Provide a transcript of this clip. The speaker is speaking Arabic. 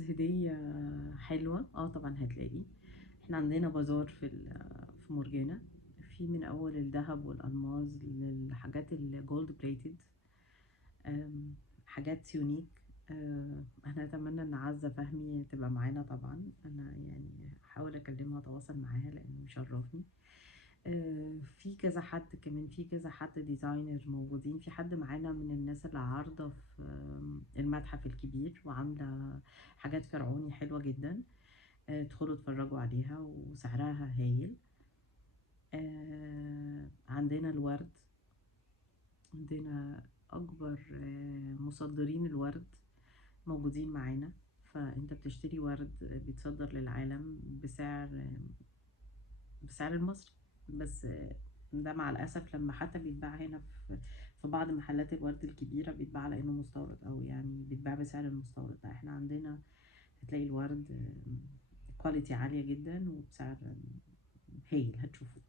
عايز هدية حلوة طبعا هتلاقي. احنا عندنا بازار في مرجانة، في من اول الذهب والالماظ للحاجات الجولد بليتد، حاجات يونيك. انا اتمنى ان عزة فهمي تبقى معانا طبعا، انا يعني هحاول اكلمها اتواصل معاها لانه مشرفني. في كذا حد كمان، في كذا حد ديزاينر موجودين، في حد معانا من الناس اللي عارضة في المتحف الكبير وعاملة حاجات فرعوني حلوة جدا. ادخلوا اتفرجوا عليها وسعرها هايل. عندنا الورد، عندنا أكبر مصدرين الورد موجودين معانا. فأنت بتشتري ورد بيتصدر للعالم بسعر المصري بس. ده مع الأسف لما حتى بيتباع هنا في بعض محلات الورد الكبيرة بيتباع على إنه مستورد، أو يعني بيتباع بسعر المستورد. لا، احنا عندنا هتلاقي الورد كواليتي عالية جدا وبسعر هايل هتشوفه.